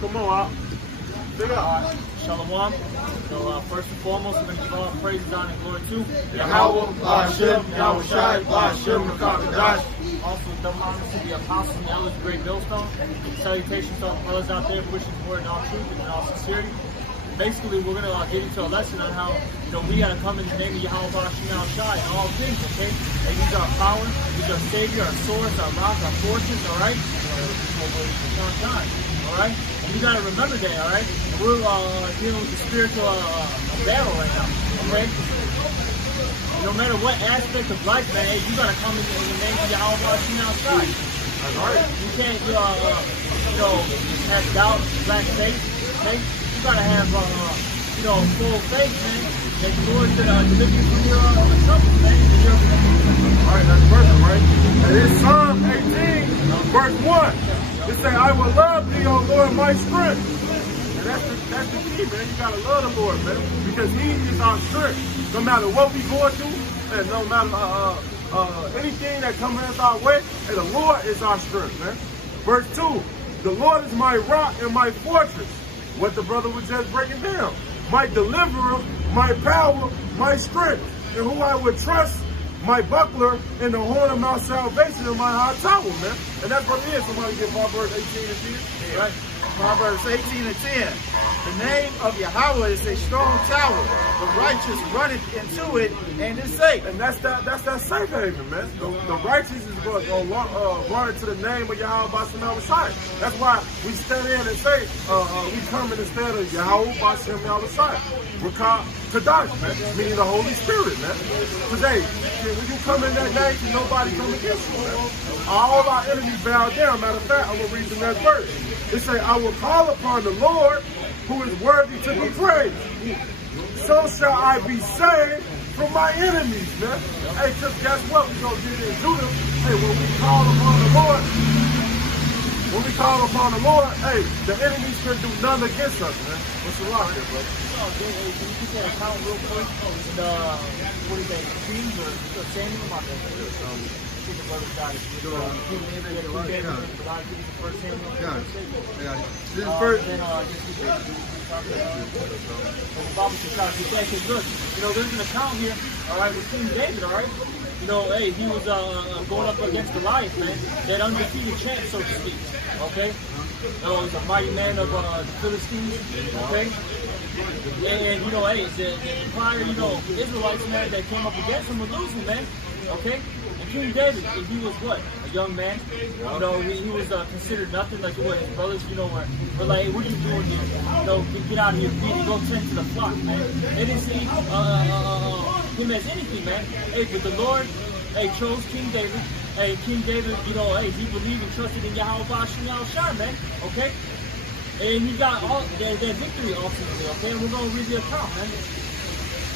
Come on out. Big up. Shalom. So first and foremost, we're going to give all praise, honor, and glory to Yahawashi, Yahawashi, Yahawashi. Also, double honors to the apostles and elders of Great Millstone. Salutations to all the brothers out there pushing forward in all truth and in all sincerity. Basically, we're going to get into a lesson on how, we got to come in the name of Yahawashi in all things, okay? And he's our power, he's our savior, our source, our rock, our fortress, all right? All right? And you got to remember that, all right? And we're dealing with the spiritual battle right now, okay? And no matter what aspect of life, man, you got to come in the name of Yahawashi outside. That's right. You can't, have doubt, lack faith, okay? You gotta have, full faith, man. That the Lord should deliver you from your troubles, man. All right, that's perfect, right? And it's Psalm 18, verse 1. It say, I will love thee, O Lord, my strength. And that's the key, man. You gotta love the Lord, man. Because he is our strength. No matter what we going through, and no matter anything that comes against our way, and the Lord is our strength, man. Verse 2, the Lord is my rock and my fortress. What the brother was just breaking down. My deliverer, my power, my strength, and who I would trust, my buckler, and the horn of my salvation, and my high tower, man. And that's what it is. Somebody get Proverbs 18 and 10. Right. Proverbs 18 and 10. The name of Yahweh is a strong tower. The righteous runneth into it and is safe. And that's that safe haven, man. The righteous is going to run into the name of Yahawashi. That's why we stand in and say, we come in instead of Yahawashi. We're called Kadash, meaning the Holy Spirit, man. Today, when you come in that name, nobody come against you, man. All our enemies bow down. Matter of fact, I'm going to read the next verse. It say, I will call upon the Lord, who is worthy to be praised. So shall I be saved from my enemies, man. Hey, just guess what? We're going to get in Judah. Hey, when we call upon the Lord, hey, the enemies can do none against us, man. What's the rock there, bro? Oh, can you get that account real quick? What is that? Kings or Samuel? My bad. The brother got it. King David, the first Samuel. Yeah. This is first. Then the Bible says, because look, there's an account here, all right, with King David, all right. Hey, he was going up against Goliath, man. That undefeated champ, so to speak. Okay. He's a mighty man of the Philistines. Okay. And hey, the prior, Israelites, man, that came up against him were losing, man. Okay. King David, he was what? A young man. He was considered nothing. Like what his brothers, were like, hey, what are you doing here? Get out of here, go tend to the flock, man. They didn't see him as anything, man. Hey, but the Lord, chose King David. Hey, King David, he believed and trusted in Yahawashi, man. Okay? And he got all that victory ultimately, okay? And we're gonna read the account, man.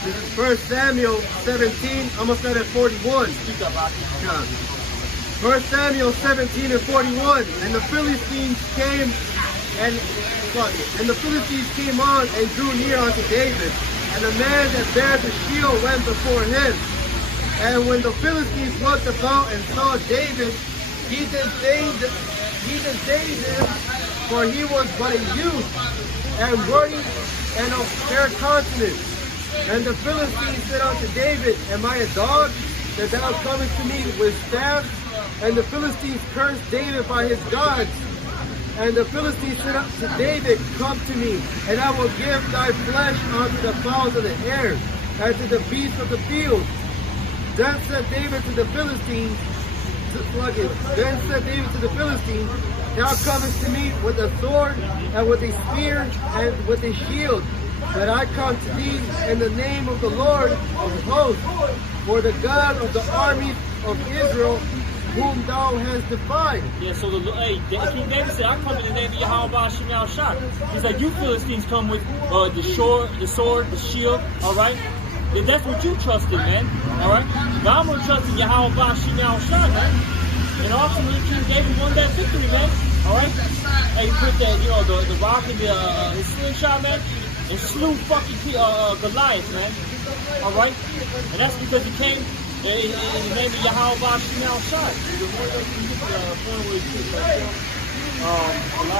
This is 1 Samuel 17, I'm going to start at 41. 1 Samuel 17 and 41. And the Philistines came on and drew near unto David. And the man that bare the shield went before him. And when the Philistines looked about and saw David, he disdained him, for he was but a youth, and ruddy and of fair countenance. And the Philistines said unto David, Am I a dog, that thou comest to me with staff? And the Philistines cursed David by his gods. And the Philistines said unto David, Come to me, and I will give thy flesh unto the fowls of the air, and to the beasts of the field. Then said David to the Philistines, Thou comest to me with a sword, and with a spear, and with a shield. That I come to thee in the name of the Lord of hosts, for the God of the armies of Israel, whom thou hast defied. Yeah, so King David said, I come in the name of Yahawashi. He's like, you Philistines come with the sword, the shield, all right? Then that's what you trust in, man, all right? Now I'm going to trust in Yahawashi, man. And ultimately, King David won that victory, man, all right? And he put that, the rock in his slingshot, man, and slew fucking Goliath, man. All right? And that's because he came in the name of Yahawashi.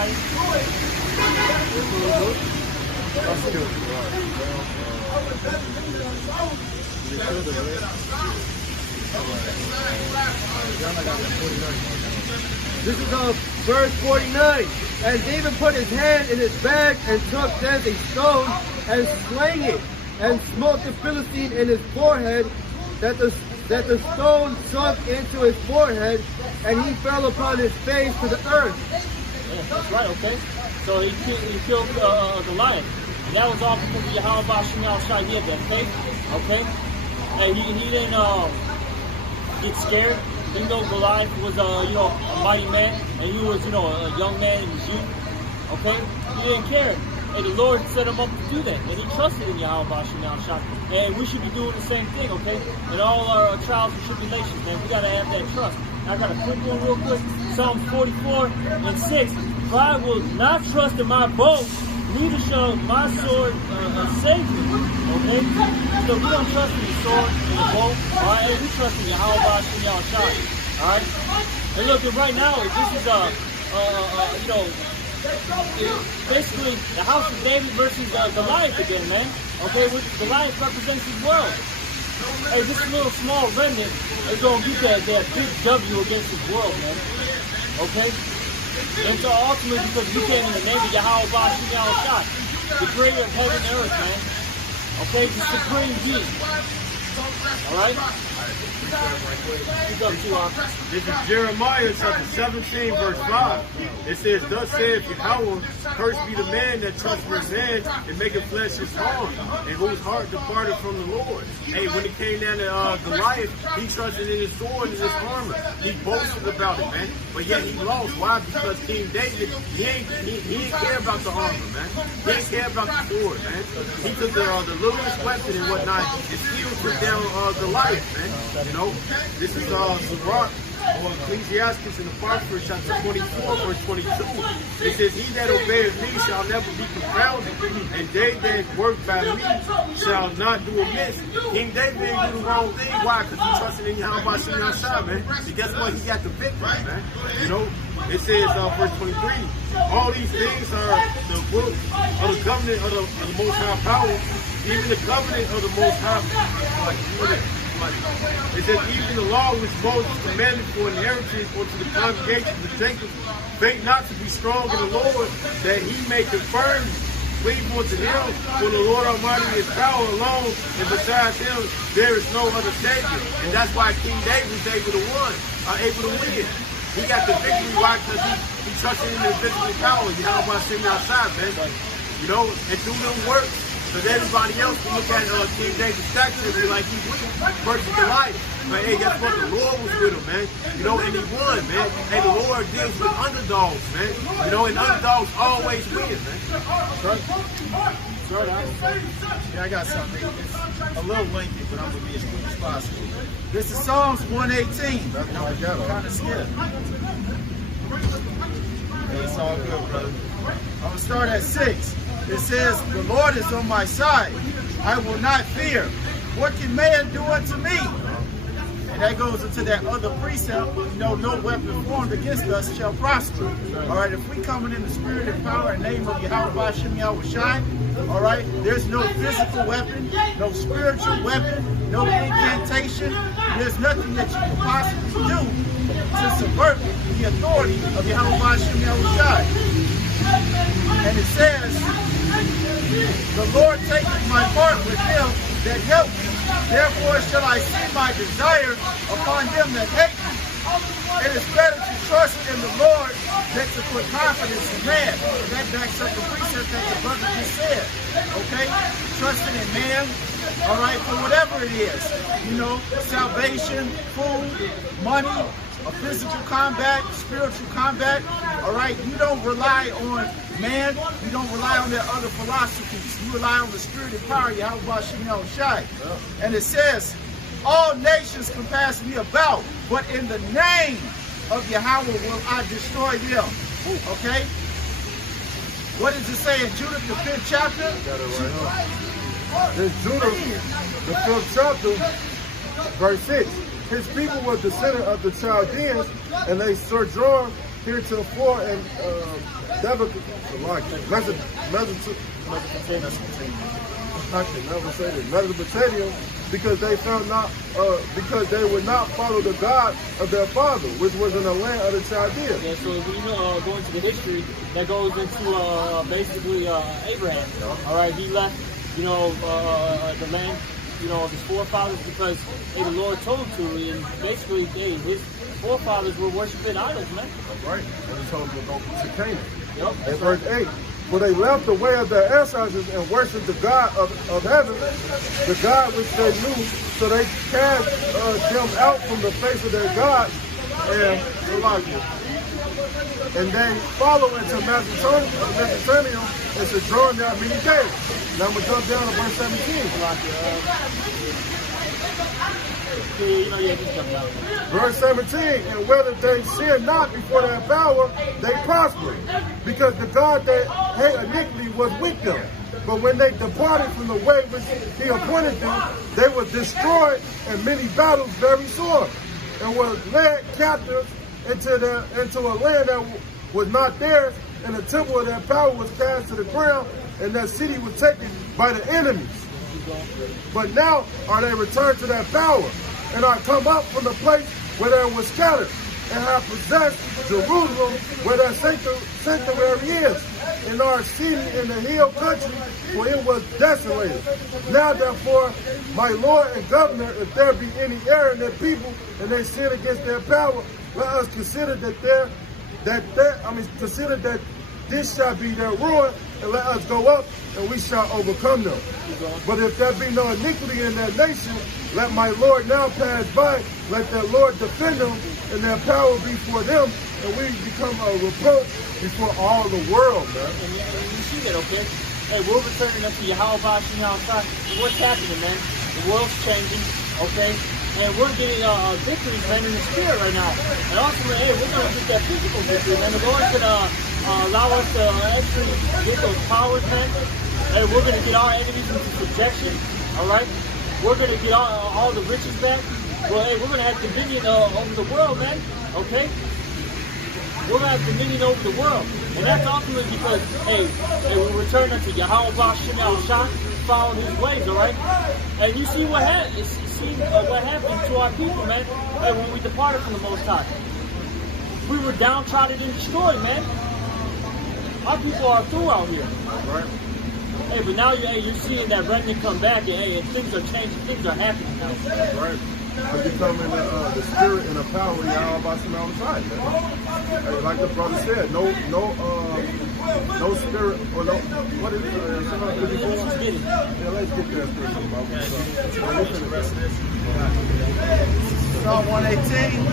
Goliath? This is verse 49. And David put his hand in his bag and took thence a stone and slang it and smote the Philistine in his forehead, that the stone sunk into his forehead, and he fell upon his face to the earth. Yeah, that's right, okay? So he killed Goliath. And that was all because of Yahawashi did that, okay? And he didn't get scared. Even though Goliath was a mighty man, and he was, a young man in his youth, okay? He didn't care. And the Lord set him up to do that. And he trusted in Yahawashi. And we should be doing the same thing, okay? In all our trials and tribulations, man, we got to have that trust. I got a quick one real quick. Psalm 44 and 6. For I will not trust in my bow, neither shall my sword save me. Okay? So we don't trust in the sword and the bow. Alright? We trust in Yahawashi. Alright? And look, right now, this is basically the house of David versus Goliath again, man. Okay, which Goliath represents his world. Hey, this little small remnant is going to get that big W against his world, man. Okay? And so ultimately, because we came in the name of Yahawashi, the creator of heaven and earth, man. Okay, the supreme being. Alright? This is Jeremiah chapter 17, verse 5. It says, thus saith Yahawah, cursed be the man that trusts in his hand and maketh flesh his harm, and whose heart departed from the Lord. Hey, when it came down to Goliath, he trusted in his sword and his armor. He boasted about it, man. But yet he lost. Why? Because King David, he didn't care about the armor, man. He didn't care about the sword, man. He took the littlest weapon and whatnot and still took down Goliath, man. You know, this is Sirach or Ecclesiastes in the Proverbs chapter 24, verse 22. It says, he that obeyeth me shall never be confounded, and they that work by me shall not do amiss. King David didn't do the wrong thing. Why? Because he trusted in Yahawashi, man. See, guess what? He got the victory, man. You know, it says, verse 23, all these things are the book of the covenant of the Most High power, even the covenant of the Most High. It says, even the law which Moses commanded for inheritance unto the congregation of Jacob, think not to be strong in the Lord, that he may confirm you. Cleave unto him, for the Lord Almighty is power alone, and besides him there is no other Savior. And that's why King David was able to win. He got the victory. Why? Because he trusted in the physical power. You know about sitting outside, man. You know, and through them works. Because everybody else will look at King David's stature and be like, he won versus Goliath. But hey, guess what? The Lord was with him, man. You know, and he won, man. And the Lord deals with underdogs, man. You know, and underdogs always win, man. Yeah, I got something. It's a little lengthy, but I'm going to be as quick as possible. This is Psalms 118. That's my job. Kind of skip. It's all good, brother. I'm going to start at 6. It says, the Lord is on my side. I will not fear. What can man do unto me? And that goes into that other precept, you know, no weapon formed against us shall prosper. All right, if we coming in the spirit and power and name of Yahawashi, all right, there's no physical weapon, no spiritual weapon, no incantation. There's nothing that you can possibly do to subvert the authority of Yahawashi. And it says, the Lord taketh my part with them that help me. Therefore shall I see my desire upon them that hate me. It is better to trust in the Lord than to put confidence in man. That backs up the precept that the brother just said. Okay? Trusting in man, all right, for whatever it is. You know, salvation, food, money, a physical combat, spiritual combat, all right? You don't rely on man. You don't rely on their other philosophies. You rely on the spirit and power, Yahawashi. And it says, all nations can pass me about, but in the name of Yahawah will I destroy them. Okay? What does it say in Judah, the 5th chapter? In Judah, the 5th chapter, verse 6. His people were descendant of the Chaldeans, and they sojourned heretofore and Mesopotamia, because they found not because they would not follow the God of their father, which was in the land of the Chaldeans. Yeah, so when you go into the history, that goes into basically Abraham. All right, he left, the land, of his forefathers because the Lord told him to, and basically, his forefathers were worshiping idols, man. Right, and he told them to go to Canaan. Yep. In verse 8. For they left the way of their ancestors and worshipped the God of heaven, the God which they knew. So they cast them out from the face of their God and they follow into Mesopotamia and sojourn there many days. Now I'm going to jump down to verse 17. Verse 17, and whether they sin not before their power, they prosper, because the God that hate iniquity was with them. But when they departed from the way which he appointed them, they were destroyed in many battles very sore, and were led captive into a land that was not theirs, and the temple of their power was cast to the ground, and that city was taken by the enemies. But now are they returned to their power, and are come up from the place where they were scattered, and have possessed Jerusalem, where their sanctuary is, and are sitting in the hill country, for it was desolated. Now therefore, my Lord and Governor, if there be any error in their people, and they sin against their power, let us consider consider that this shall be their ruin, and let us go up, and we shall overcome them. But if there be no iniquity in that nation, let my Lord now pass by, let their Lord defend them, and their power be for them, and we become a reproach before all the world, man. And you see that, okay? Hey, we're returning up to Yahawashi, what's happening, man? The world's changing, okay? And we're getting victories, man, in the spirit right now. And ultimately, hey, we're going to get that physical victory, man. The Lord can allow us to actually get those powers, man. Hey, we're going to get our enemies into subjection, all right? We're going to get all the riches back. Well, hey, we're going to have dominion over the world, man, okay? We're going to have dominion over the world. And that's ultimately because, hey, we return unto Yahawashi, following his ways, all right? And you see what happened. What happened to our people, man, when we departed from the Most High. We were downtrodden and destroyed, man. Our people are through out here. Right. Hey, but now you're seeing that remnant come back, and things are changing, things are happening now. Right. But you come in the spirit and the power of Yahawashi all the time, man. Hey, like the brother said, no spirit or no, what is it? Let's get it. Yeah, let's get there first. Psalm 118,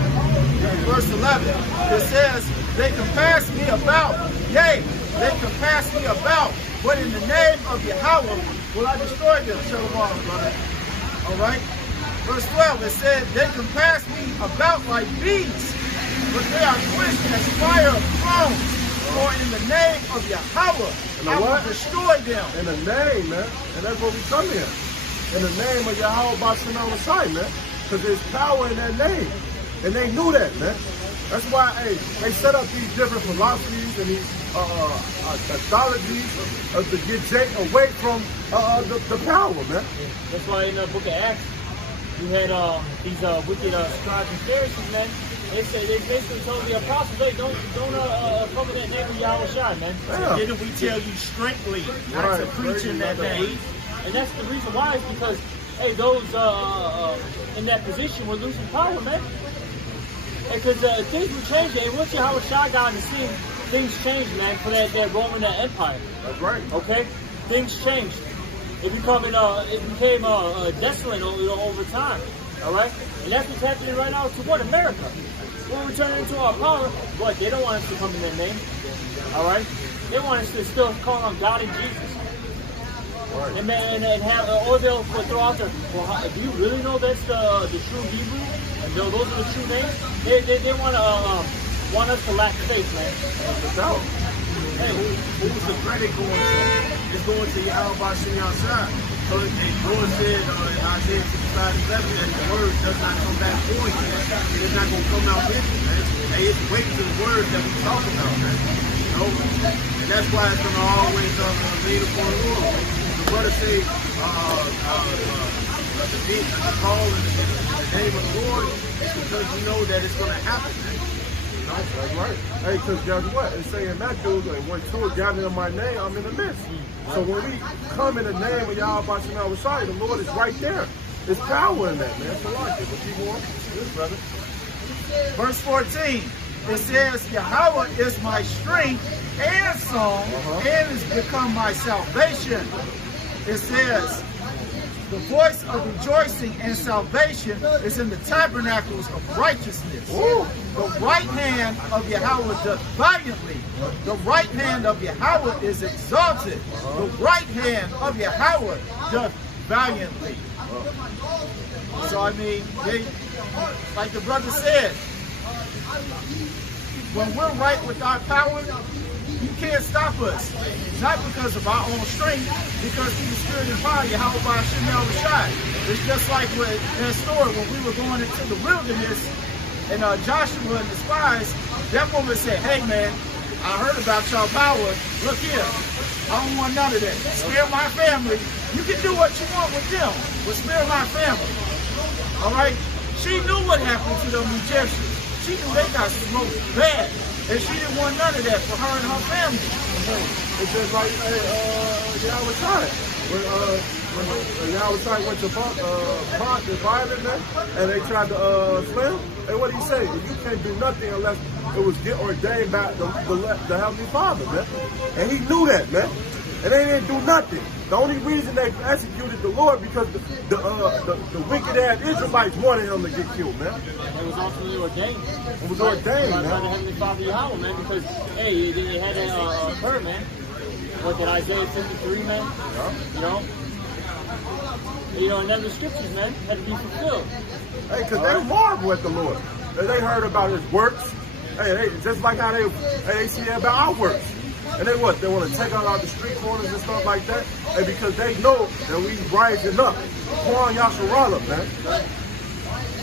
verse 11. It says, they compass me about, yea, they compass me about, but in the name of Yahawah will I destroy them. Shalom, brother. All right. Verse 12, it said, they compass me about like bees, but they are quenched as fire of thrones. For in the name of Yahawah, I will destroy them. In the name, man. And that's what we come in. In the name of Yahawashi, man. Because there's power in that name. And they knew that, man. That's why, hey, they set up these different philosophies and these astrologies to get Jake away from the power, man. That's why in the book of Acts, we had these wicked scribes and Pharisees, man. They basically told the apostles, hey, don't cover that name of Yahawashi, man. Yeah. Didn't we tell you strictly not to preach in that name? And that's the reason why, is because, hey, those in that position were losing power, man. Because things were changing. And once Yahawashi got on the scene, things changed, man, for that Roman Empire. That's right. Okay? Things changed. It became desolate over time. All right? And that's what's happening right now to what? America. We're returning into our power, but they don't want us to come in their name. All right? They want us to still call on God and Jesus. Right. And have, or they'll throw out there, well, do you really know that's the true Hebrew? And those are the true names? They want us to lack faith, man. No. Hey, who's the credit going to? It's going to Yahawashi outside. So the Lord said in Isaiah 65:11 that the word does not come back void. It's not going to come out empty, man. hey, it's weight to the words that we talk about, man. You know? And that's why it's going to always lead for the Lord. The brother say, the call in the name of the Lord, because you know that it's going to happen, man. That's right. Hey, because guess what? It's saying that dude, like, when two are gathered in my name, I'm in the midst. So when we come in the name of Yahawashi, the Lord is right there. There's power in that, man. So like it. But keep going. Yes, brother. Verse 14, it says, Yahweh is my strength and song, and has become my salvation. It says, the voice of rejoicing and salvation is in the tabernacles of righteousness. Ooh. The right hand of Yahweh doth valiantly. The right hand of Yahweh is exalted. The right hand of Yahweh doth valiantly. So I mean, like the brother said, when we're right with our power, you can't stop us. Not because of our own strength, because through the Spirit and power, Yahawashi. It's just like in that story when we were going into the wilderness, and Joshua and the spies, that woman said, hey man, I heard about y'all power. Look here, I don't want none of that. Spare my family. You can do what you want with them, but spare my family. All right? She knew what happened to them Egyptians. She knew they got smoked bad. And she didn't want none of that for her and her family. It's just like Yahawashi. When Yahawashi went to the violent, man, and they tried to slam, and what did he say? You can't do nothing unless it was ordained by the Heavenly Father, man. And he knew that, man. And they didn't do nothing. The only reason they executed the Lord because the wicked ass Israelites wanted him to get killed, man. It was ultimately ordained. It was ordained, by man. the Heavenly Father Yahweh, man, because, hey, it had to occur, man. What did Isaiah 53, man? Yeah. You know, and then the scriptures, man, had to be fulfilled. Hey, because they marvel at the Lord. They heard about his works. Hey, just like how they see about our works. And they what? They want to take out all the street corners and stuff like that. And because they know that we rising up. Quan Yasharala, man.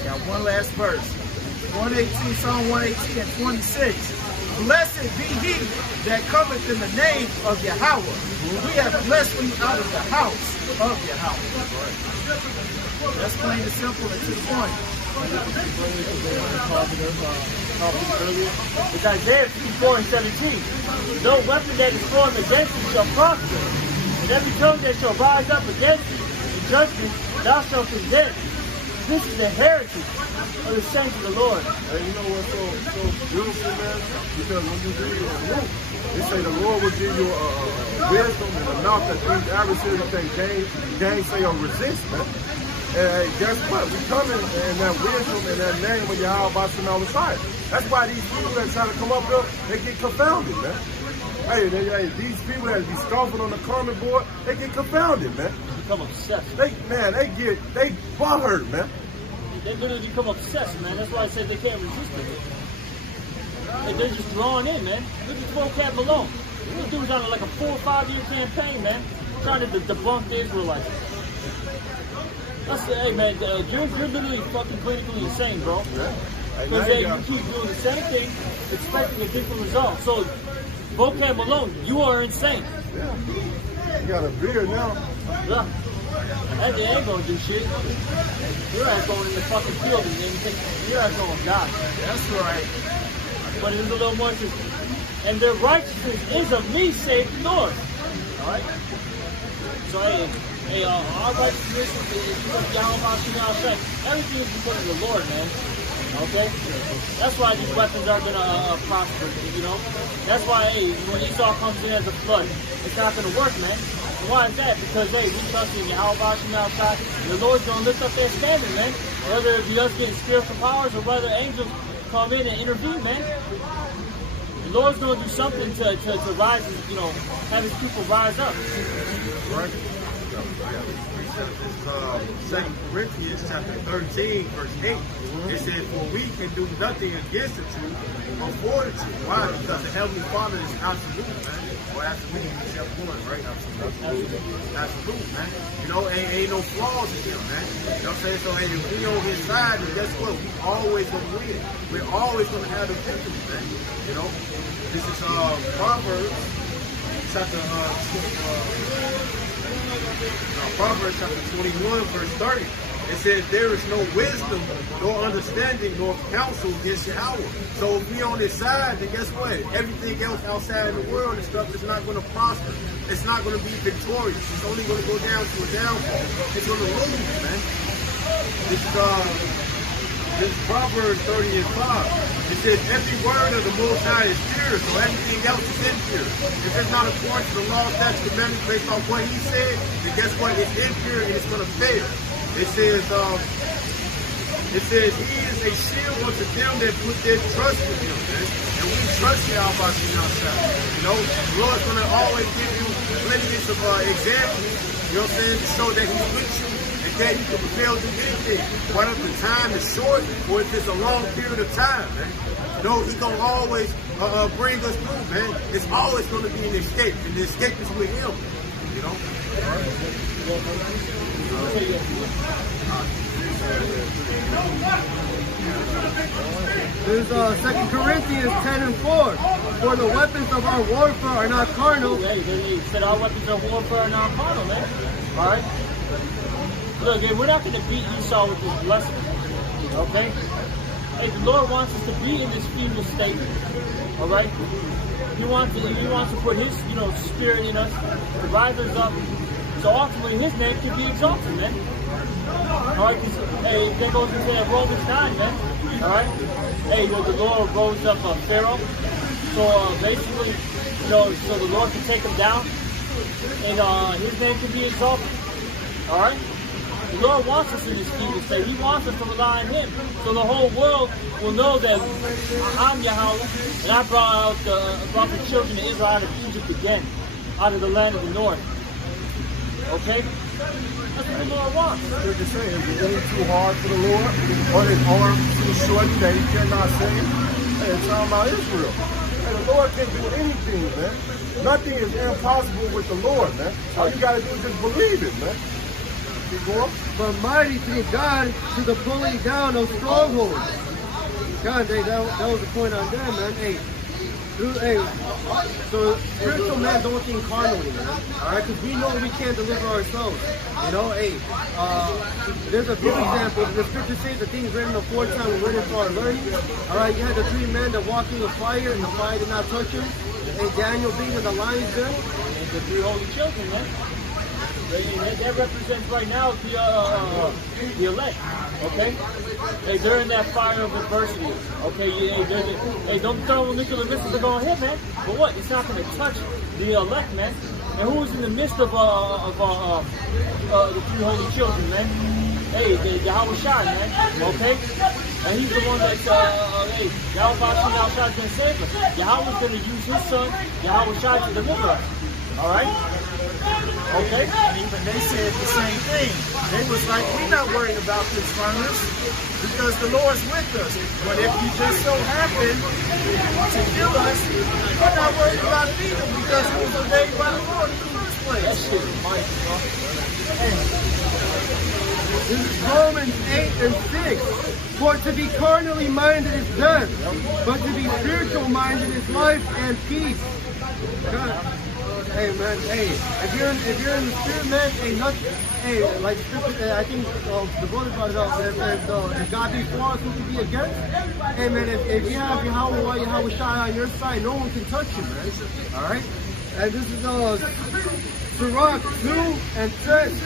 Got one last verse. 118, Psalm 118 and 26. Blessed be he that cometh in the name of Yahweh. We have blessed you out of the house of Yahweh. That's plain and simple and to the point. It's Isaiah 54 and 17. No weapon that is formed against you shall prosper, and every tongue that shall rise up against you in judgment thou shalt condemn. This is the heritage of the saints of the Lord. And you know what's so beautiful, man? Because when you read the root, they say the Lord will give you wisdom and a mouth that these adversaries can gainsay or resist, man. And guess what? We come in that wisdom and that name of Yahawashi. That's why these people that try to come up here, they get confounded, man. Hey, these people that be scoffing on the comment board, they get confounded, man. Become obsessed. They butthurt, man. They literally become obsessed, man. That's why I said they can't resist it. They're just drawn in, man. Look at vocab Malone. This dude's on like a 4 or 5 year campaign, man, trying to debunk the Israelites. Hey man, you're literally fucking clinically insane, bro. Because you keep doing the same thing, expecting a different result. So, vocab Malone, you are insane. Yeah. You got a beard now. Yeah. That ain't gonna do shit. Your ass going in the fucking field and your ass gonna die. That's right. But it is a little more interesting. And their righteousness is of me, save the Lord. Alright? So hey, our righteousness is because Yahawashi. Everything is because of the Lord, man. Okay? That's why these weapons are gonna prosper, you know? That's why, hey, when Esau comes in as a flood, it's not gonna work, man. And why is that? Because, hey, we trust in Yahawashi outside, and the Lord's gonna lift up their standard, man. Whether it be us getting spiritual powers or whether angels come in and intervene, man. The Lord's gonna do something to rise, you know, have his people rise up. Right? It's 2 Corinthians chapter 13, verse 8. It says, for we can do nothing against the truth or for the truth. Why? Because the Heavenly Father is absolute, man. Or absolute, except one, right? Absolute, man. You know, ain't no flaws in him, man. You know what I'm saying? So, hey, if we on his side, then guess what? We always gonna win. We're always gonna have the victory, man. You know? This is Proverbs chapter Proverbs chapter 21, verse 30. It says, there is no wisdom, nor understanding, nor counsel against Yahawaah. So if we on his side, then guess what? Everything else outside in the world and stuff is not going to prosper. It's not going to be victorious. It's only going to go down to a downfall. It's going to lose, man. This Proverbs 30 and 5. It says, every word of the Most High is pure, so everything else is impure. If it's not according to the law, statutes, commandments based on what he said, then guess what? It's impure and it's going to fail. It says, he is a shield unto them that put their trust in him, man. And we trust Yahawashi outside. You know, the Lord's going to always give you plenty of examples, you know what I'm saying, to show that he's with you. That you can prevail to anything, whether the time is short or if it's a long period of time, man. You know, he's gonna always bring us through, man. It's always gonna be an escape, and the escape is with him. You know. There's 2 Corinthians 10 and 4. For the weapons of our warfare are not carnal. He said our weapons of warfare are not carnal, man. All right. Look, we're not going to beat Esau with this blessing, okay? Hey, the Lord wants us to be in this feeble state, all right? He wants to put his, spirit in us, to rise us up, so ultimately his name can be exalted, man. All right, hey, that goes into Romans 9, man. All right? Hey, the Lord rose up Pharaoh, so basically, so the Lord can take him down, and his name can be exalted, all right? The Lord wants us in this feeble state. He wants us to rely on him. So the whole world will know that I'm Yahawashi, and I brought the children of Israel out of Egypt again, out of the land of the north. Okay? That's what the Lord wants. They're just saying, is it really too hard for the Lord? Or his arm too short that he cannot save? Hey, it's talking about Israel. And the Lord can do anything, man. Nothing is impossible with the Lord, man. All you gotta do is just believe it, man. But mighty through God to the pulling down of strongholds. God, that was the point on them, man. So spiritual men don't think carnally, man. Alright, because we know we can't deliver ourselves. You know, there's a good example. The scripture says the things written aforetime were written for our learning. Alright, you had the 3 men that walked in the fire, and the fire did not touch them. Daniel being in the lion's den. And the 3 holy children, man. That represents right now the elect, okay? Hey, they're in that fire of adversity, okay? Hey, don't throw nuclear missiles are going hit, man. But what? It's not going to touch the elect, man. And who's in the midst of the 3 holy children, man? Hey, the Yahawashi, man, okay? And he's the one that, Yahawashi can save us. Yahweh's going to use his son, Yahawashi, to deliver us. All right? Okay? And even they said the same thing. They was like, we're not worried about this furnace because the Lord's with us. But if you just so happen to kill us, we're not worried about it either because it was ordained by the Lord in the first place. That shit is mighty, bro. This is Romans 8 and 6. For to be carnally minded is death, but to be spiritual minded is life and peace. God. Hey man, if you're in the spirit, man, ain't nothing. Like scripture, I think the brother brought it up. If God be for us, who can be against? Hey man, if you have Yahawashi on your side, no one can touch you, man. All right. And this is Sirach 2 and 10.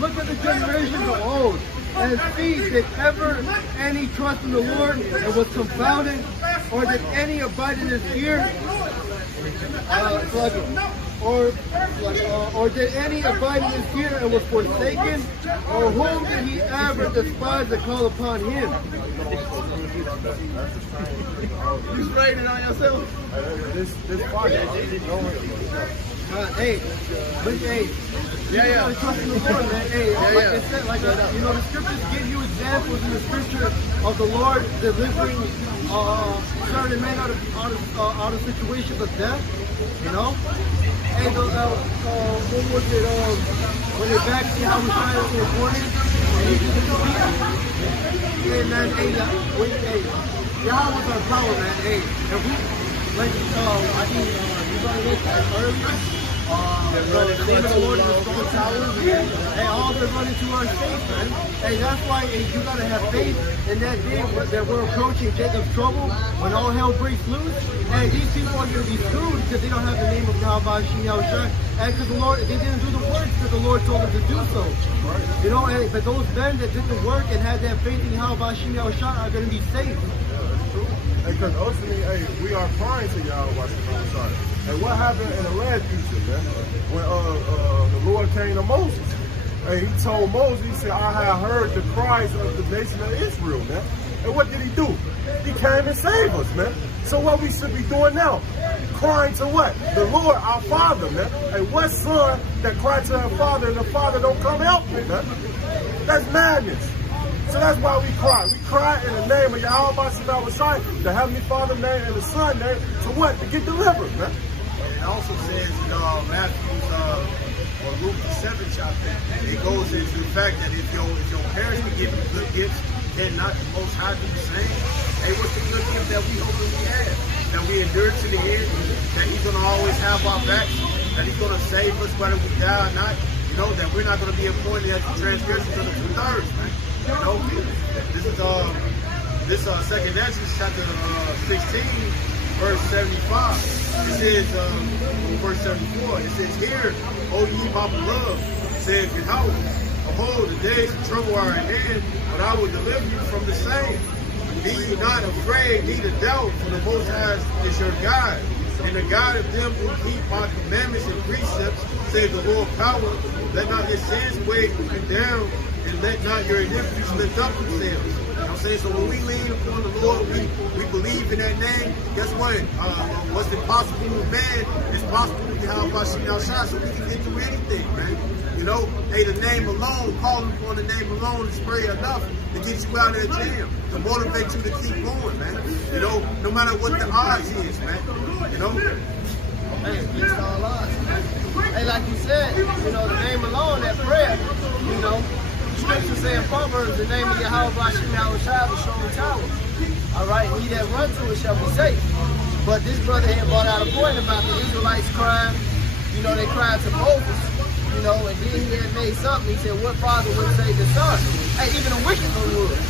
Look at the generations of old, and see, did ever any trust in the Lord and was confounded, or did any abide in his fear? Or did any abide in his fear and was forsaken? Or whom did he ever despise and call upon him? You sprayed it on yourself? This fire. Hey, but hey, you gotta trust in the Lord, man. Hey, like I said, you know, the scriptures give you examples in the scripture of the Lord delivering certain men out of situations of death. You know, and what was it? When they back see how we tried to report it, and man, hey, Yahweh was our power, man. Hey, and we, like, I think you guys mentioned earlier. The name of the Lord is a strong tower, and all they're running to our faith, man. And that's why you gotta have faith in that day that we're approaching Jacob's trouble when all hell breaks loose. And these people are gonna be screwed because they don't have the name of Yahawashi, Yahawashi, and because the Lord, they didn't do the work because the Lord told them to do so. You know, but those men that did the work and had that faith in Yahawashi, Yahawashi are gonna be saved. Because ultimately, hey, we are crying to Yahawashi. And what happened in the last future, man? When the Lord came to Moses, and he told Moses, he said, I have heard the cries of the nation of Israel, man. And what did he do? He came and saved us, man. So what we should be doing now? Crying to what? The Lord, our Father, man. And what son that cried to their father and the father don't come help me, man? That's madness. So that's why we cry. We cry in the name of Yahawashi, the Heavenly Father name and the Son name, to what? To get delivered, man. It also says in Matthew's or Luke the 7th chapter, it goes into the fact that if your parents can give you good gifts, can not the Most High do the same? Hey, what's the good gift that we hope that we have? That we endure to the end, that He's gonna always have our backs, that He's gonna save us whether we die or not. You know, that we're not gonna be appointed as the transgressors of the 2/3, man. You know, this is 2nd Ezra chapter 16, verse 75. It says, verse 74, it says, Hear, O ye my beloved, saith Yahawah, behold, the days of trouble are at hand, but I will deliver you from the same. Be ye not afraid, neither doubt, for the Most High is your God, and the God of them who keep my commandments and precepts, saith the Lord power. Let not your sins weigh you down, and let not your iniquities lift up themselves. You know what I'm saying? So when we lean upon the Lord, we believe in that name, guess what? What's impossible with man is possible with Yahawashi, so we can get through anything, man. You know, hey, the name alone, calling upon the name alone is pretty enough to get you out of that jam, to motivate you to keep going, man. You know, no matter what the odds is, man. You know? Hey, it's all odds. Hey, like you said, you know, the name alone, that prayer, you know, Scripture saying Proverbs, the name of Yahawashi, Yahawashi, the strong tower. All right, he that run to it shall be safe. But this brother here brought out a point about the Israelites crying. You know, they cried to Moses. You know, and then he had made something. He said, what father would save the son? Hey, even a wicked one would.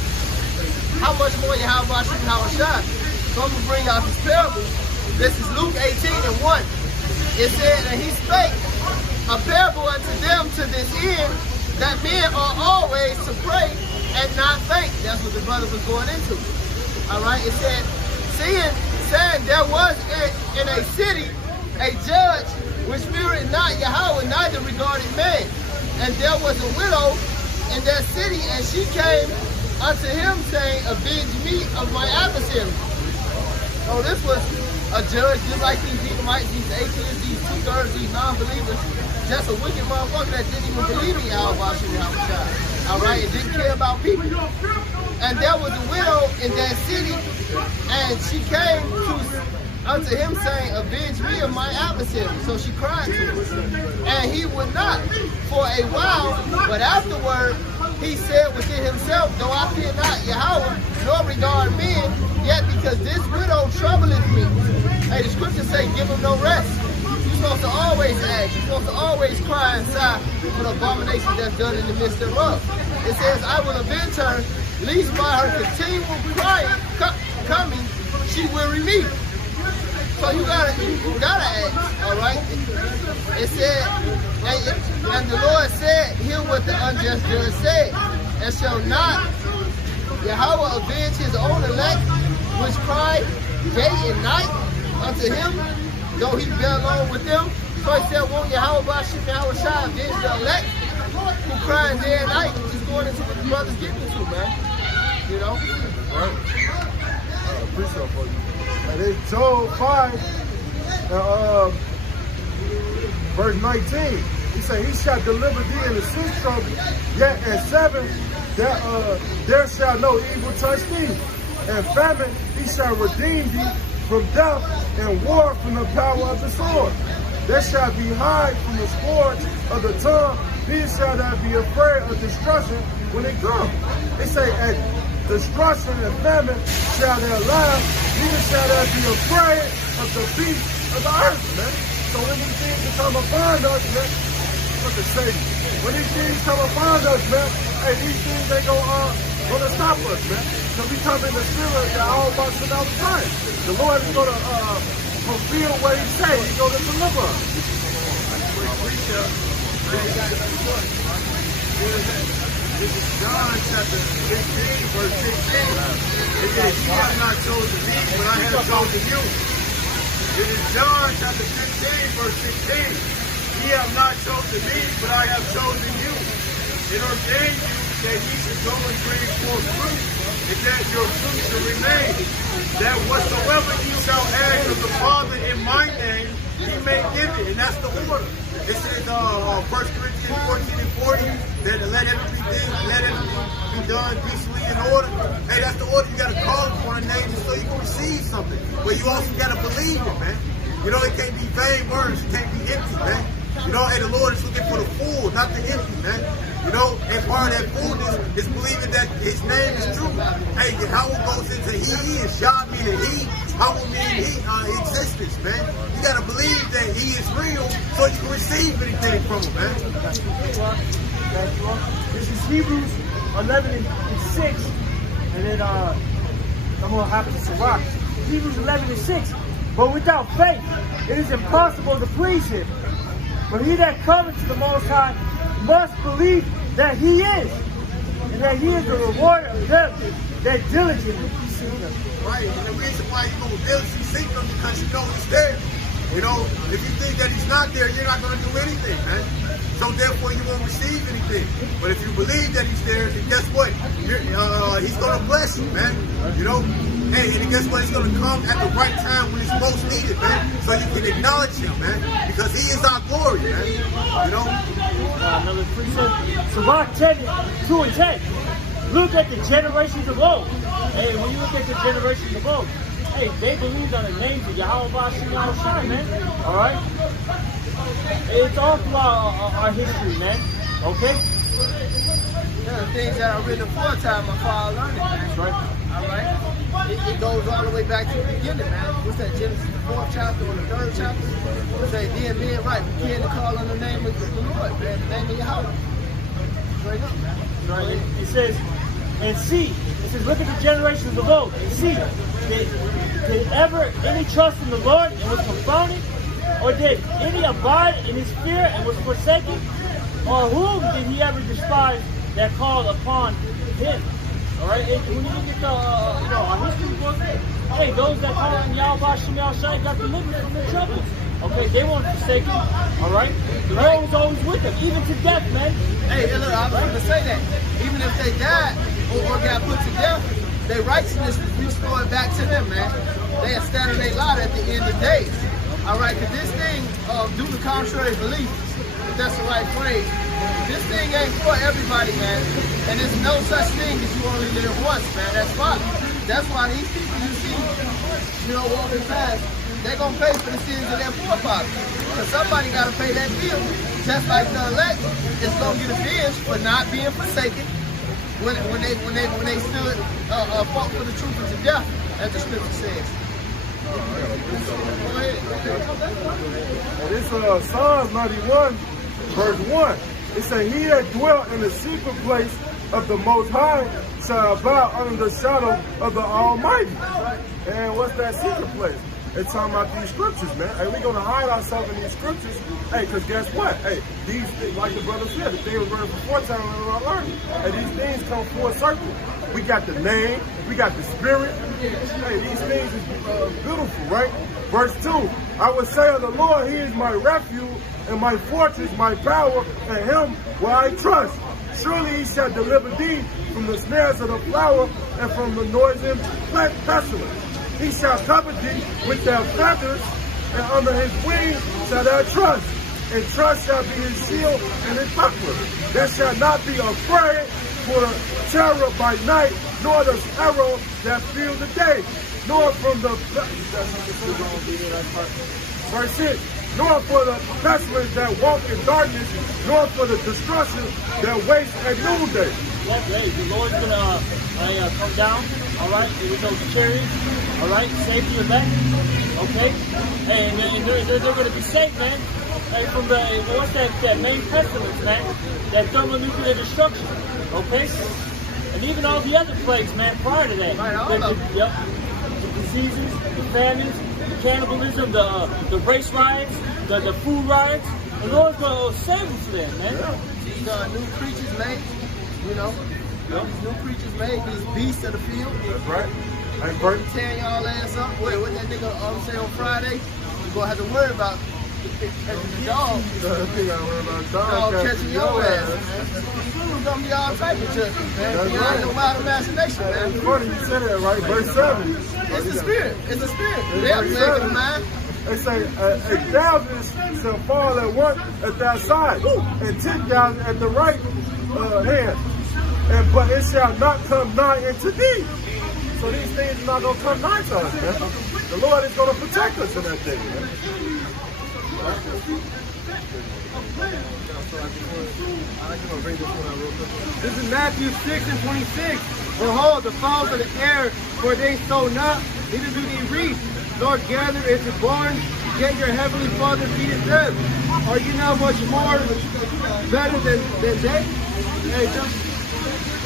How much more Yahawashi, Yahawashi? So I'm going to bring out this parable. This is Luke 18:1. It said, and he spake a parable unto them to this end, that men are always to pray and not faint. That's what the brother was going into. All right, it said, saying there was in a city a judge which feared not Yahweh, neither regarded man. And there was a widow in that city, and she came unto him, saying, avenge me of my adversary. So this was a judge, just like these Edomites, these atheists, these 2/3, these non-believers, just a wicked motherfucker that didn't even believe in Yahawashi, Yahawashi. All right, it didn't care about people. And there was a widow in that city, and she came unto him, saying, avenge me of my adversary. So she cried to him, and he would not for a while, but afterward he said within himself, though I fear not Yahweh, nor regard men, yet because this widow troubleth me. Hey, the scriptures say, give him no rest. You're supposed to always act. You're supposed to always cry inside for the abomination that's done in the midst thereof. It says, I will avenge her, lest by her continual crying, coming, she weary me. So you gotta act, all right? It said, and the Lord said, hear what the unjust judge said, and shall not Yahweh avenge his own elect, which cry day and night unto him, though he be alone with them? So he said, won't Yahawashi, Yahawashi avenge the elect who crying day and night? Just going into what the brother's getting to, man. You know? Right. Appreciate for you. And it's Job 5, Verse 19, he said, he shall deliver thee in the 6th trouble, yet in 7 there shall no evil touch thee. And famine, he shall redeem thee from death, and war from the power of the sword. There shall be hide from the scourge of the tongue, neither shall thou be afraid of destruction when it comes. They say, at destruction and famine shall there lie, neither shall thou be afraid of the beasts of the earth, man. So when these things come upon us, man, what to say? When these things come upon us, man, hey, these things ain't gonna stop us, man. So we come in the spirit that all about to all the time. The Lord is gonna fulfill what he said. He's gonna deliver us. This is John chapter 15, verse 16. It says, "You have not chosen me, but I have chosen you." This is John chapter 15, verse 16. "Ye have not chosen me, but I have chosen you, and ordained you that ye should go and bring forth fruit, and that your fruit should remain. That whatsoever ye shall ask of the Father in my name, he may give it." And that's the order. It says 1 Corinthians 14 and 40, that let everything be done peacefully in order. Hey, that's the order. You got to call upon a name so you can receive something. But you also got to believe it, man. You know, it can't be vain words. It can't be empty, man. You know, and the Lord is looking for the full, not the empty, man. You know, and part of that fullness is believing that his name is true. Hey, Yahawaha goes into he is, Sham meaning he, Yahawaha meaning he, existence, man. You got to believe that he is real so you can receive anything from him, man. This is Hebrews 11 and 6, and then I'm going to have to Sirach. Hebrews 11 and 6. "But without faith, it is impossible to please him. But he that cometh to the Most High must believe that he is, and that he is the rewarder of them that diligently seek him." Right, and the reason why you go diligently seek him because you know he's there. You know, if you think that he's not there, you're not going to do anything, man. So therefore, you won't receive anything. But if you believe that he's there, then guess what? He's going to bless you, man. You know? Hey, and guess what? He's going to come at the right time when it's most needed, man. So you can acknowledge him, man. Because he is our glory, man. You know? Another precept. Sirach 10, 2 and 10. "Look at the generations of old." Hey, when you look at the generations of old, hey, they believed on the names of Yahawashi, Yahawashi, man. Alright? It's all throughout our history, man. Okay? Yeah, the things that are written aforetime are far learned, man. That's right. All right? It goes all the way back to the beginning, man. What's that, Genesis, the 4th chapter or the 3rd chapter? It say, "Then men, right, we can to call on the name of the Lord, man, the name of Yahweh." Straight up, man. Right. It says, "And see," it says, "look at the generations of old, and see, did ever any trust in the Lord and was confounded? Or did any abide in his fear and was forsaken? Or whom did he ever despise that called upon him?" All right. When you look at the, our history book, hey, those that call on Yahawashi, Yahawashi got delivered from their troubles. Okay, they weren't forsaken. All right. The Lord was always with them, even to death, man. Hey, look, I was going to say that. Even if they died or got put to death, their righteousness was restored back to them, man. They had standing their lot at the end of days. All right, because this thing, due to contrary belief, if that's the right phrase, this thing ain't for everybody, man. And there's no such thing as you only live once, man. That's why. That's why these people you see, walking past, they're going to pay for the sins of their forefathers. Because somebody got to pay that bill. Just like the elect is going to get a bill for not being forsaken when they stood fought for the truth unto death, as the scripture says. Go ahead. And this Psalms 91, verse 1. It says, "He that dwelt in the secret place of the Most High shall abide under the shadow of the Almighty." And what's that secret place? It's talking about these scriptures, man. Hey, we're going to hide ourselves in these scriptures. Hey, because guess what? Hey, these things, like the brother said, the things were before time and I learned. And these things come full circle. We got the name, we got the spirit. Hey, these things is beautiful, right? Verse 2, "I will say of the Lord, he is my refuge and my fortress, my power, and him will I trust. Surely he shall deliver thee from the snares of the flower and from the noisome pestilence. He shall cover thee with their feathers, and under his wings shall thou trust. and trust shall be his shield and his buckler. They shall not be afraid for terror by night, nor the arrow that steals the day, nor from the verse 6, nor for the pestilence that walk in darkness, nor for the destruction that wastes at noonday. Well, hey, the Lord's gonna come down, all right, with those chariots, all right, save the elect, okay, hey, and they're gonna be safe, man. Hey, from the what's that main pestilence, man, that thermonuclear destruction, okay, and even all the other plagues, man, prior to that. Right, all of them. Yep. The diseases, the famines, the cannibalism, the race riots, the food riots. The Lord's gonna save them for that, man. These new creatures made, you know. These new creatures made, these beasts of the field. That's right. And verse Tearing y'all ass up. Wait, what that nigga say on Friday? You're gonna have to worry about catching the dog. Dog catching your ass. It's gonna be all type of judgment, man. You ain't no mild imagination, man. It's funny you said that, right? Verse 7. It's the spirit. It's the spirit. They're making the mind. They say 1,000 shall fall at once at thy side, and 10,000 at the right hand. But it shall not come nigh unto thee. So these things are not going to come nigh to us, man. The Lord is going to protect us in that day, man. This is Matthew 6 and 26. Behold, the fowls of the air, for they sow not, neither do they reap, nor gather into barns, yet your heavenly Father feedeth them. Are you not much more better than they? Hey,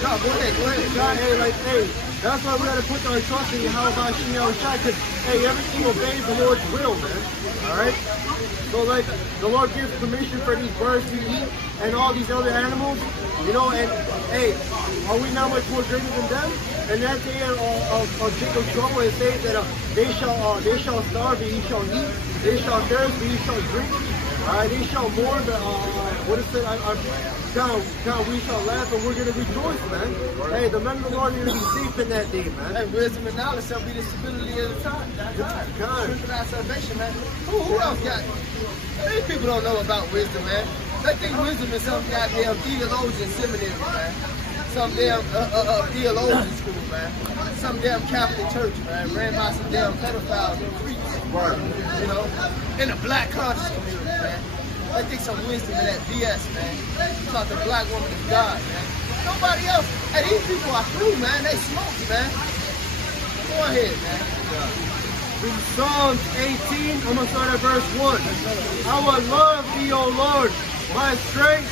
no, go ahead. God, hey, like, hey, that's why we gotta put our trust in Yahawashi, because, hey, everything obeys the Lord's will, man. Alright? So, like, the Lord gives permission for these birds to eat and all these other animals, you know, and, hey, are we not much more greater than them? And that day of Jacob's trouble, it says that they shall starve, and ye shall eat. They shall thirst, and ye shall drink. They shall mourn, what is it? God, we shall laugh, and we're going to rejoice, man. Hey, the men of the Lord are going to be safe in that day, man. Hey, wisdom and knowledge shall be the stability of the time. God. Truth and our salvation, man. Who else got? Many people don't know about wisdom, man. They think wisdom is some goddamn theologian seminary, man. Some damn theologian school, man. Some damn Catholic church, man. Ran by some damn pedophiles and freaks. Right. You know, in the black conscious community, man. They think some wisdom in that BS, man. You thought the black woman is God, man. Nobody else. Hey, these people are through, man. They smoke, man. Go ahead, man. In Psalms 18, I'm going to start at verse 1. I will love thee, O Lord, my strength.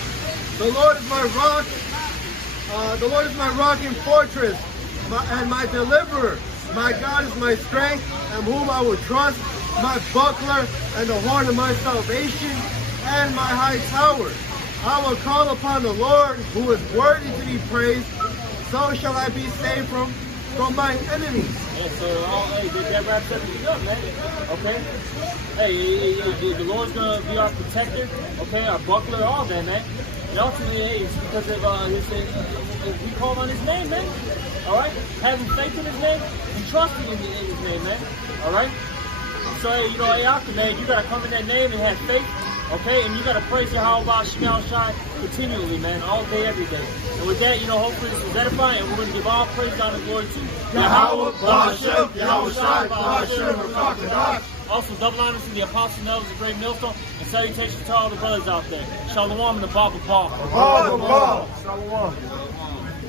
The Lord is my rock. The Lord is my rock and fortress, and my deliverer. My God is my strength, and whom I will trust, my buckler, and the horn of my salvation, and my high tower. I will call upon the Lord, who is worthy to be praised. So shall I be saved from my enemies. Yeah, so hey, that wraps everything up, man. Okay? Hey, the Lord's gonna be our protector, okay, our buckler, all that, man. And ultimately, hey, it's because of we call on his name, man. Alright? Having faith in his name and trusting in his name, man. Alright? So hey, you know, hey, after, man, you gotta come in that name and have faith. Okay, and you gotta praise Yahawashi continually, man, all day, every day. And with that, you know, hopefully this was edifying, and we're gonna give all praise, honor, and glory to Yahawashi. Also, double honors to the Apostle Nelson, the great millstone, and salutations to all the brothers out there. Shalom and the Baba Paul. Shalom.